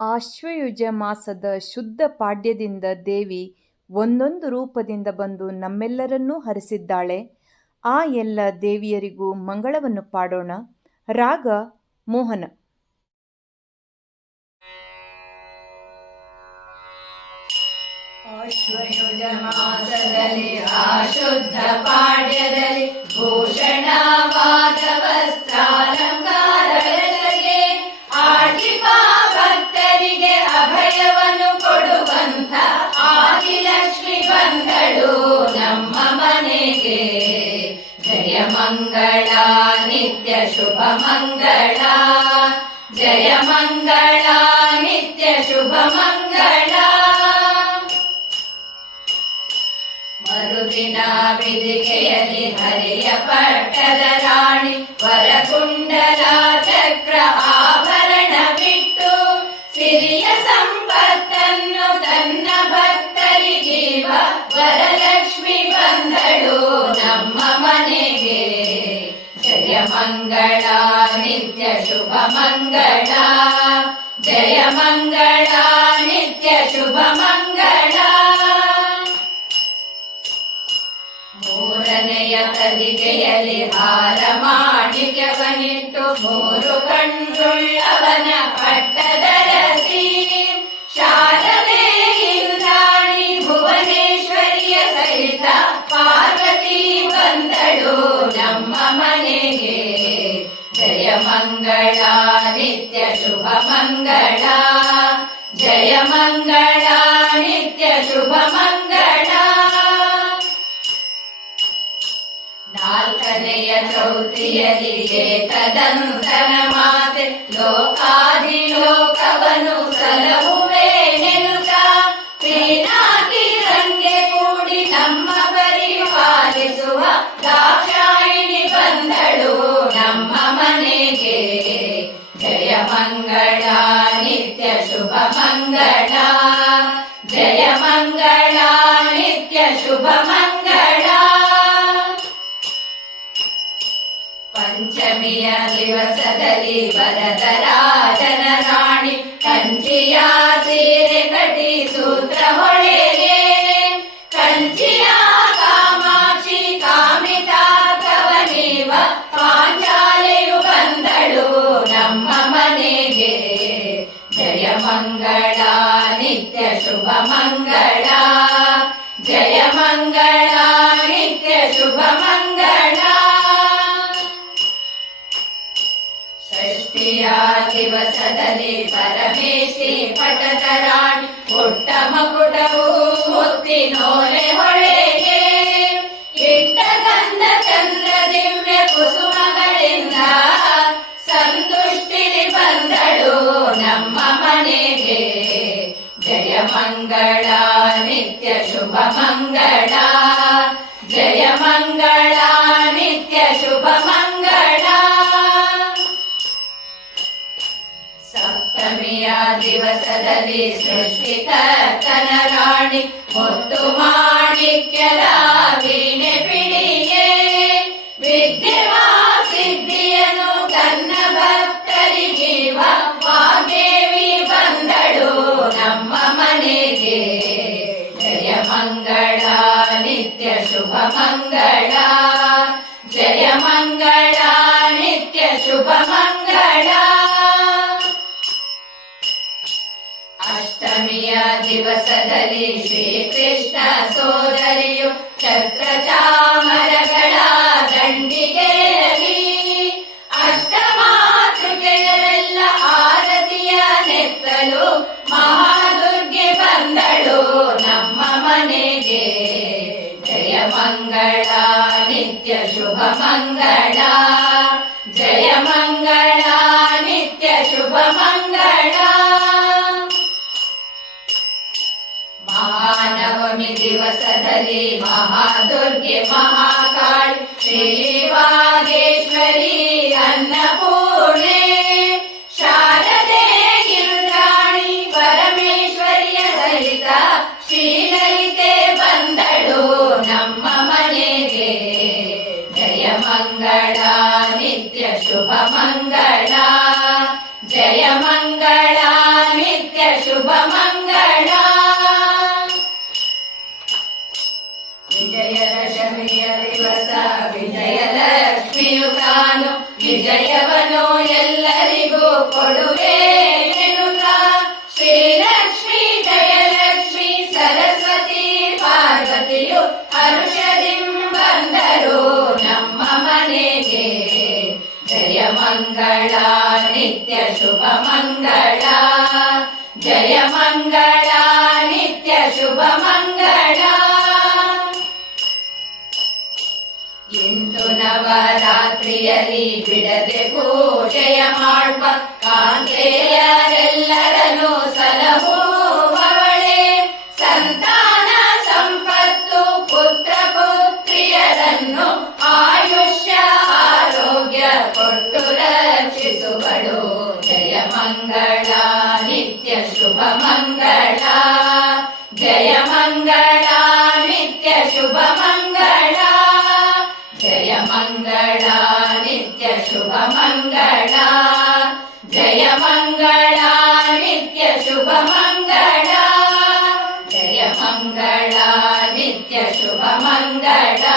ಆಶ್ವಯುಜ ಮಾಸದ ಶುದ್ಧ ಪಾಡ್ಯದಿಂದ ದೇವಿ ಒಂದೊಂದು ರೂಪದಿಂದ ಬಂದು ನಮ್ಮೆಲ್ಲರನ್ನೂ ಹರಿಸಿದ್ದಾಳೆ. ಆ ಎಲ್ಲ ದೇವಿಯರಿಗೂ ಮಂಗಳವನ್ನು ಪಾಡೋಣ. ರಾಗ ಮೋಹನ. ಆಶ್ವಯುಜ ಮಾಸದಲ್ಲಿ ಶುದ್ಧ ಪಾಡ್ಯದಲ್ಲಿ ಭೂಷಣವಾದ ಆದಿಲಕ್ಷ್ಮಿ ಬಂದಳು ನಮ್ಮ ಮನೆಗೆ ಜಯ ಮಂಗಳ ನಿತ್ಯ ಶುಭ ಮಂಗಳ ಜಯ ಮಂಗಳ ನಿತ್ಯ ಶುಭ ಮಂಗಳ ಮರುದಿನ ಬಿದಿಗೆಯಲ್ಲಿ ಹರಿಯ ಪಟ್ಟದ ರಾಣಿ ವರಕುಂಡಲ ಚಕ್ರ ಆಭರಣ मङ्गला नित्यशुभमङ्गला जय मङ्गला नित्यशुभमङ्गला ಜಯ ಮಂಗಳ ನಿತ್ಯ ಶುಭ ಮಂಗಳ ಜಯ ಮಂಗಳ ನಿತ್ಯ ಶುಭ ಮಂಗಳ ನಾಲ್ಕನೆಯ ಚೌತಿಯಲ್ಲಿ ಏಕದಂತನ ಮಾತೆ ಲೋಕಾದಿ ಲೋಕವನು ಸಲಹುವೆ ನೆನುತ ಶ್ರೀನಾಥಿ ರಂಗೆ ಕೂಡಿ ನಮ್ಮ ಪರಿಪಾಲಿಸುವ ದಾಕ್ಷಾಯಿಣಿ जय मङ्गला नित्यशुभ मङ्गला जय मङ्गला नित्यशुभ मङ्गला पञ्चमीय दिवसदलिभरतराचनराणि पञ्चीया देकटिसूत्रमुणे ನಿತ್ಯ ಶುಭ ಮಂಗಳ. ಜಯ ಮಂಗಳ, ನಿತ್ಯ ಶುಭ ಮಂಗಳ. ಷಷ್ಠಿಯ ದಿವಸದಲ್ಲಿ ಪರಮೇಶಿ ಪಟಕರಾಣಿ ಪುಟ್ಟ ಮಕುಟವು ಮುತ್ತಿನೋಲೆ ಹೊಳೆಗೆ. ಇಟ್ಟ ಕಂದ ಚಂದ್ರ ದಿವ್ಯ ಕುಸುಮಗಳಿಂದ ಸಂತುಷ್ಟಿಲಿ ಬಂದಳು ನಮ್ಮ ಜಯ ಮಂಗಳ, ನಿತ್ಯ ಶುಭ ಮಂಗಳ. ಜಯ ಮಂಗಳ, ನಿತ್ಯ ಶುಭ ಮಂಗಳ. ಸಪ್ತಮಿಯ ದಿವಸದಲ್ಲಿ ಸೃಷ್ಟಿಕರ್ತನ ರಾಣಿ ಮುತ್ತು ಮಾಣಿಕ್ಯದ ವೀಣೆ ಪಿಡಿಗೆ ವಿದ್ಯೆವಾ मङ्गला नित्यशुभमङ्गला जय मङ्गला नित्यशुभमङ्गला अष्टमिया दिवसदलि श्रीकृष्ण सोदरियु मङ्गला नित्यशुभमङ्गला जय मङ्गला नित्यशुभमङ्गला महानवमि दिवसदलि महादुर्गे महा नित्यशुभमङ्गला जय मङ्गला नित्यशुभमङ्गला विजयदशमिय दिवಸ विजयलक्ष्मियु तानु ವಿಜಯವನು ಎಲ್ಲರಿಗೂ ಕೊಡುವೆ ನಿತ್ಯ ಶುಭ ಮಂಗಳ, ಜಯ ಮಂಗಳ, ನಿತ್ಯ ಶುಭ ಮಂಗಳ. ಇಂದು ನವರಾತ್ರಿಯಲ್ಲಿ ಬಿಡದೆ ಪೂಜೆಯ ಮಾಡುವ ಕಾಂತೆಯರೆಲ್ಲರನ್ನು ಸಲಹುವವಳೆ नित्यशुभमङ्गला जय मङ्गला नित्यशुभमङ्गला जय मङ्गला नित्यशुभमङ्गला जय मङ्गला नित्यशुभमङ्गला जय मङ्गला नित्यशुभमङ्गला